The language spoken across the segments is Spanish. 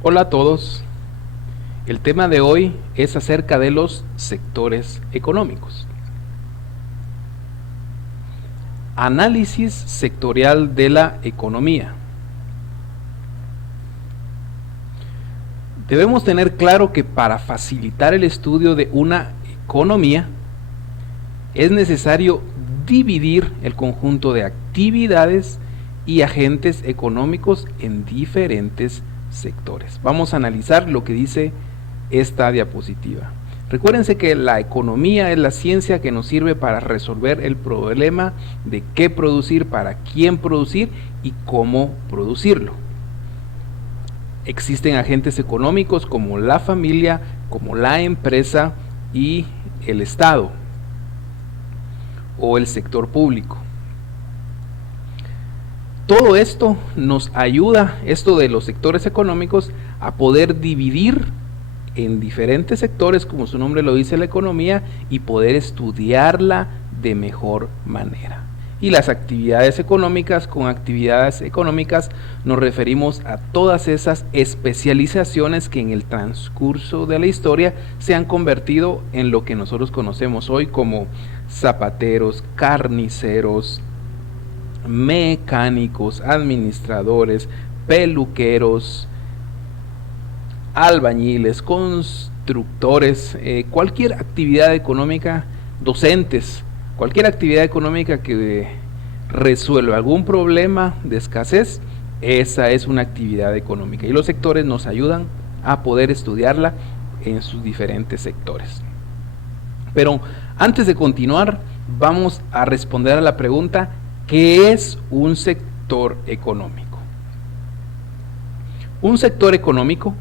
Hola a todos. El tema de hoy es acerca de los sectores económicos. Análisis sectorial de la economía. Debemos tener claro que para facilitar el estudio de una economía es necesario dividir el conjunto de actividades y agentes económicos en diferentes sectores. Vamos a analizar lo que dice esta diapositiva. Recuérdense que la economía es la ciencia que nos sirve para resolver el problema de qué producir, para quién producir y cómo producirlo. Existen agentes económicos como la familia, como la empresa y el Estado o el sector público. Todo esto nos ayuda, esto de los sectores económicos, a poder dividir en diferentes sectores, como su nombre lo dice, la economía, y poder estudiarla de mejor manera. Y las actividades económicas, con actividades económicas nos referimos a todas esas especializaciones que en el transcurso de la historia se han convertido en lo que nosotros conocemos hoy como zapateros, carniceros, mecánicos, administradores, peluqueros, albañiles, constructores, cualquier actividad económica, docentes, cualquier actividad económica que resuelva algún problema de escasez, esa es una actividad económica y los sectores nos ayudan a poder estudiarla en sus diferentes sectores. Pero antes de continuar, vamos a responder a la pregunta: ¿qué es un sector económico? Un sector económico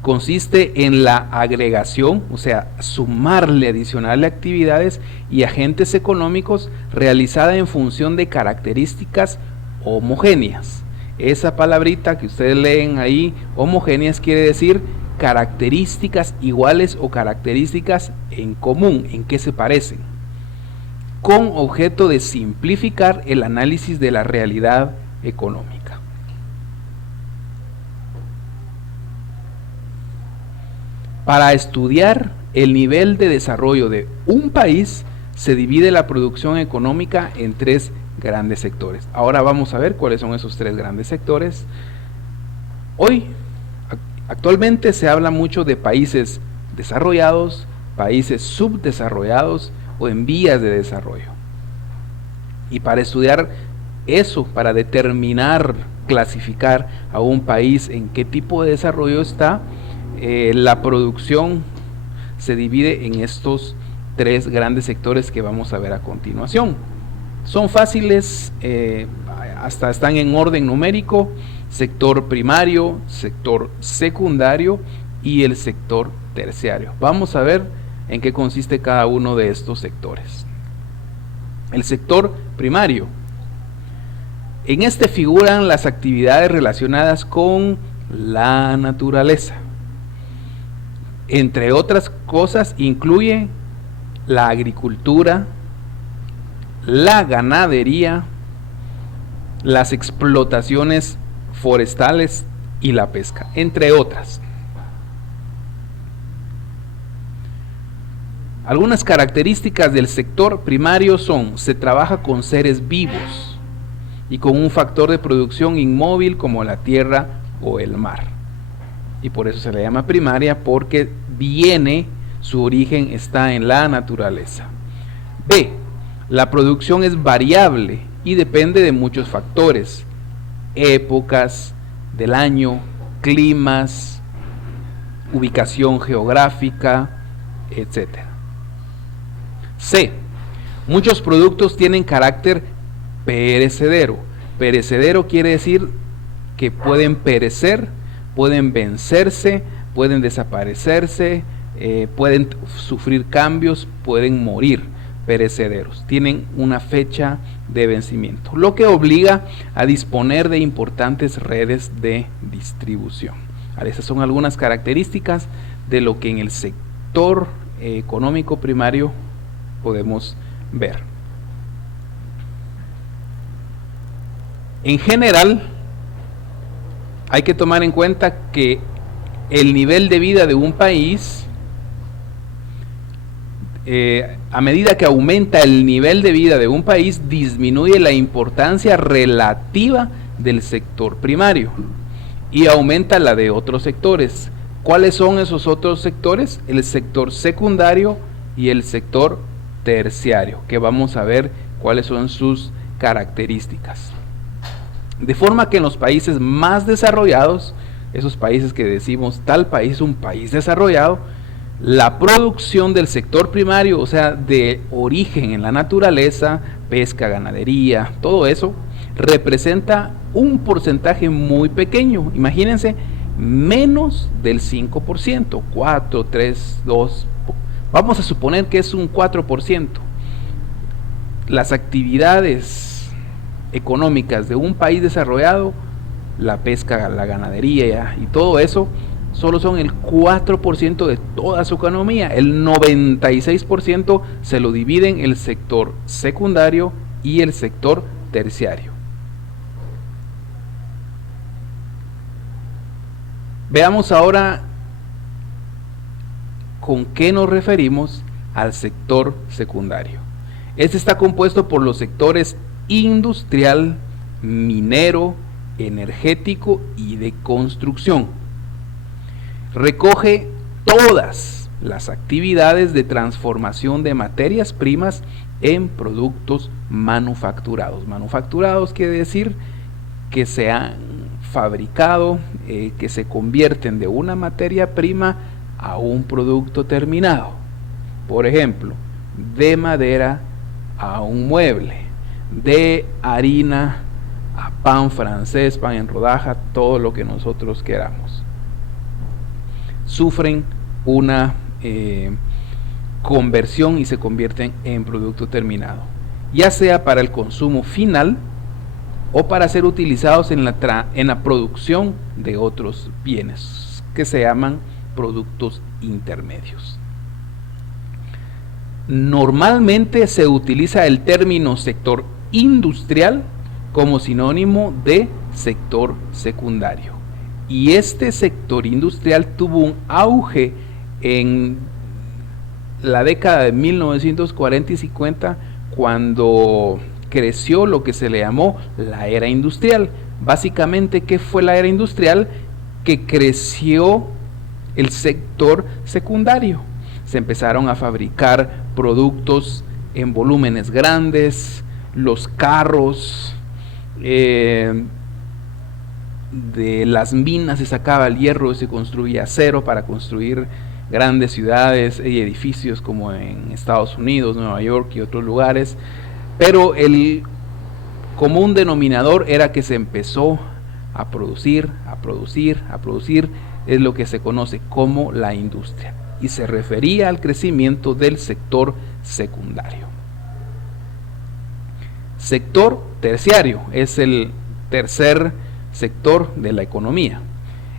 consiste en la agregación, o sea, sumarle, adicionarle actividades y agentes económicos realizada en función de características homogéneas. Esa palabrita que ustedes leen ahí, homogéneas, quiere decir características iguales o características en común, en qué se parecen, con objeto de simplificar el análisis de la realidad económica. Para estudiar el nivel de desarrollo de un país, se divide la producción económica en tres grandes sectores. Ahora vamos a ver cuáles son esos tres grandes sectores. Actualmente se habla mucho de países desarrollados, países subdesarrollados o en vías de desarrollo. Y para estudiar eso, para determinar, clasificar a un país en qué tipo de desarrollo está, la producción se divide en estos tres grandes sectores que vamos a ver a continuación. Son fáciles, hasta están en orden numérico: sector primario, sector secundario y el sector terciario. Vamos a ver en qué consiste cada uno de estos sectores. El sector primario. En este figuran las actividades relacionadas con la naturaleza. Entre otras cosas, incluye la agricultura, la ganadería, las explotaciones forestales y la pesca, entre otras. Algunas características del sector primario son: se trabaja con seres vivos y con un factor de producción inmóvil como la tierra o el mar. Y por eso se le llama primaria, porque su origen está en la naturaleza. B. La producción es variable y depende de muchos factores: épocas del año, climas, ubicación geográfica, etc. C. Muchos productos tienen carácter perecedero. Perecedero quiere decir que pueden perecer, pueden vencerse, pueden desaparecerse, pueden sufrir cambios, pueden morir. Perecederos, tienen una fecha de vencimiento, lo que obliga a disponer de importantes redes de distribución. Esas son algunas características de lo que en el sector económico primario podemos ver. En general, hay que tomar en cuenta que el nivel de vida de un país, a medida que aumenta el nivel de vida de un país, disminuye la importancia relativa del sector primario y aumenta la de otros sectores. ¿Cuáles son esos otros sectores? El sector secundario y el sector terciario, que vamos a ver cuáles son sus características. De forma que en los países más desarrollados, esos países que decimos tal país es un país desarrollado, la producción del sector primario, o sea, de origen en la naturaleza, pesca, ganadería, todo eso, representa un porcentaje muy pequeño. Imagínense, menos del 5%, 4, 3, 2, vamos a suponer que es un 4%. Las actividades económicas de un país desarrollado, la pesca, la ganadería y todo eso, solo son el 4% de toda su economía. El 96% se lo dividen el sector secundario y el sector terciario. Veamos ahora con qué nos referimos al sector secundario. Este está compuesto por los sectores industrial, minero, energético y de construcción. Recoge todas las actividades de transformación de materias primas en productos manufacturados. Manufacturados quiere decir que se han fabricado, que se convierten de una materia prima a un producto terminado. Por ejemplo, de madera a un mueble, de harina a pan francés, pan en rodaja, todo lo que nosotros queramos. Sufren una conversión y se convierten en producto terminado, ya sea para el consumo final o para ser utilizados en la producción de otros bienes que se llaman productos intermedios. Normalmente se utiliza el término sector industrial como sinónimo de sector secundario, y este sector industrial tuvo un auge en la década de 1940 y 50, cuando creció lo que se le llamó la era industrial. Básicamente, ¿qué fue la era industrial? Que creció el sector secundario. Se empezaron a fabricar productos en volúmenes grandes, los carros, de las minas se sacaba el hierro y se construía acero para construir grandes ciudades y edificios como en Estados Unidos, Nueva York y otros lugares. Pero el común denominador era que se empezó a producir, es lo que se conoce como la industria, y se refería al crecimiento del sector secundario. Sector terciario es el tercer sector de la economía.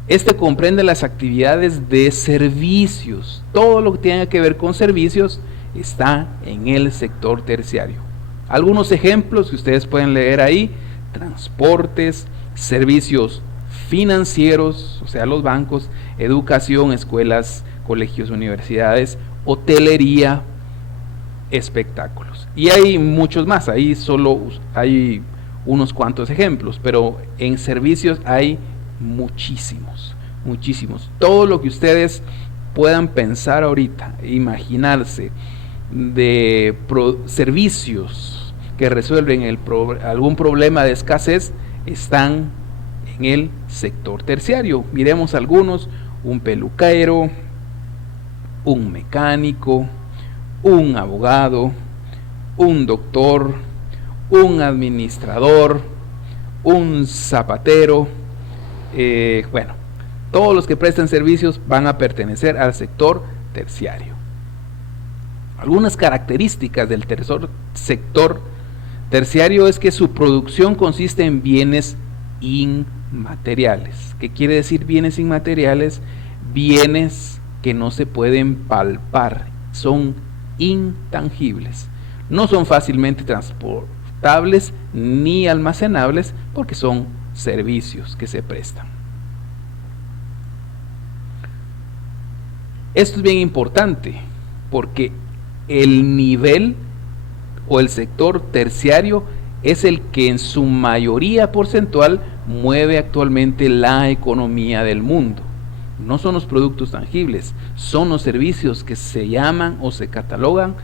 Este comprende las actividades de servicios. Todo lo que tenga que ver con servicios está en el sector terciario. Algunos ejemplos que ustedes pueden leer ahí: transportes, servicios financieros, o sea, los bancos, educación, escuelas, colegios, universidades, hotelería, espectáculos. Y hay muchos más, ahí solo hay unos cuantos ejemplos, pero en servicios hay muchísimos. Todo lo que ustedes puedan pensar ahorita, imaginarse de servicios que resuelven algún problema de escasez, están en el sector terciario. Miremos algunos: un peluquero, un mecánico, un abogado, un doctor, un administrador, un zapatero. Bueno, todos los que prestan servicios van a pertenecer al sector terciario. Algunas características del sector terciario es que su producción consiste en bienes inmateriales. ¿Qué quiere decir bienes inmateriales? Bienes que no se pueden palpar, son intangibles, no son fácilmente transportables ni almacenables porque son servicios que se prestan. Esto es bien importante porque el nivel o el sector terciario es el que en su mayoría porcentual mueve actualmente la economía del mundo. No son los productos tangibles, son los servicios que se llaman o se catalogan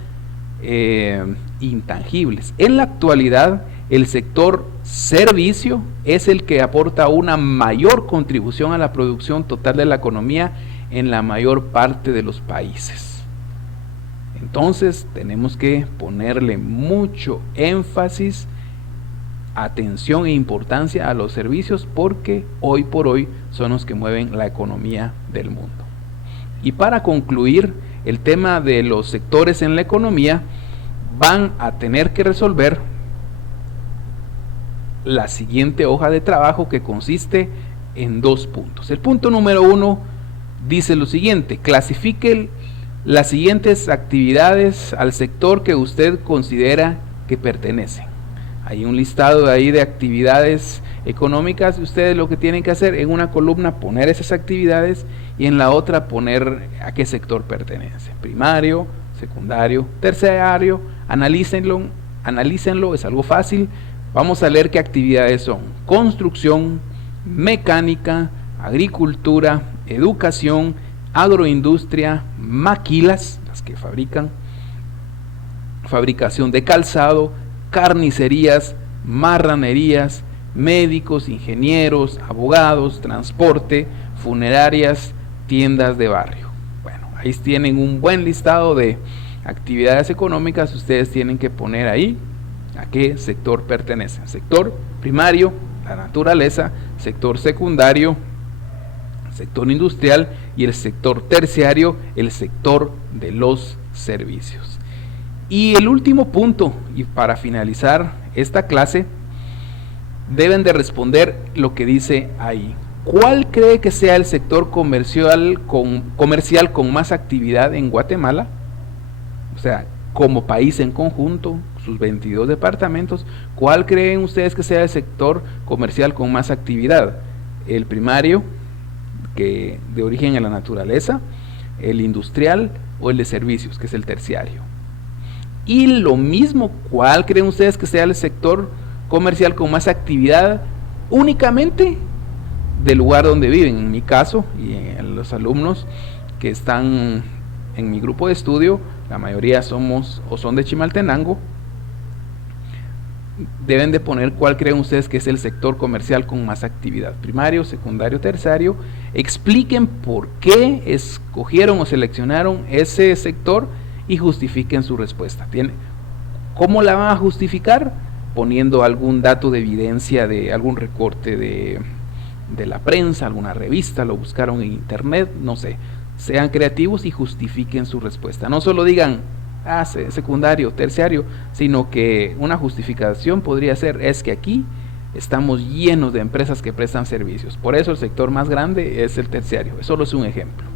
intangibles. En la actualidad, el sector servicio es el que aporta una mayor contribución a la producción total de la economía en la mayor parte de los países. Entonces tenemos que ponerle mucho énfasis, atención e importancia a los servicios, porque hoy por hoy son los que mueven la economía del mundo. Y para concluir el tema de los sectores en la economía, van a tener que resolver la siguiente hoja de trabajo, que consiste en 2 puntos. El punto número 1 dice lo siguiente: clasifique las siguientes actividades al sector que usted considera que pertenecen. Hay un listado ahí de actividades económicas, y ustedes lo que tienen que hacer en una columna poner esas actividades y en la otra poner a qué sector pertenece: primario, secundario, terciario. Analícenlo, es algo fácil. Vamos a leer qué actividades son: construcción, mecánica, agricultura, educación, agroindustria, maquilas, las que fabricación de calzado, carnicerías, marranerías, médicos, ingenieros, abogados, transporte, funerarias, tiendas de barrio. Bueno, ahí tienen un buen listado de actividades económicas. Ustedes tienen que poner ahí a qué sector pertenecen: sector primario, la naturaleza; sector secundario, sector industrial; y el sector terciario, el sector de los servicios. Y el último punto, y para finalizar esta clase, deben de responder lo que dice ahí. ¿Cuál cree que sea el sector comercial con más actividad en Guatemala? O sea, como país en conjunto, sus 22 departamentos, ¿cuál creen ustedes que sea el sector comercial con más actividad? ¿El primario, que de origen en la naturaleza, el industrial, o el de servicios, que es el terciario? Y lo mismo, ¿cuál creen ustedes que sea el sector comercial con más actividad únicamente del lugar donde viven? En mi caso, y en los alumnos que están en mi grupo de estudio, la mayoría somos o son de Chimaltenango. Deben de poner cuál creen ustedes que es el sector comercial con más actividad: primario, secundario, terciario. Expliquen por qué escogieron o seleccionaron ese sector y justifiquen su respuesta. ¿Cómo la van a justificar? Poniendo algún dato de evidencia de algún recorte de la prensa, alguna revista, lo buscaron en internet, no sé. Sean creativos y justifiquen su respuesta. No solo digan secundario, terciario, sino que una justificación podría ser: es que aquí estamos llenos de empresas que prestan servicios, por eso el sector más grande es el terciario. Eso solo es un ejemplo.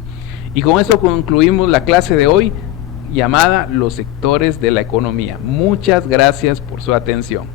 Y con eso concluimos la clase de hoy, llamada Los sectores de la economía. Muchas gracias por su atención.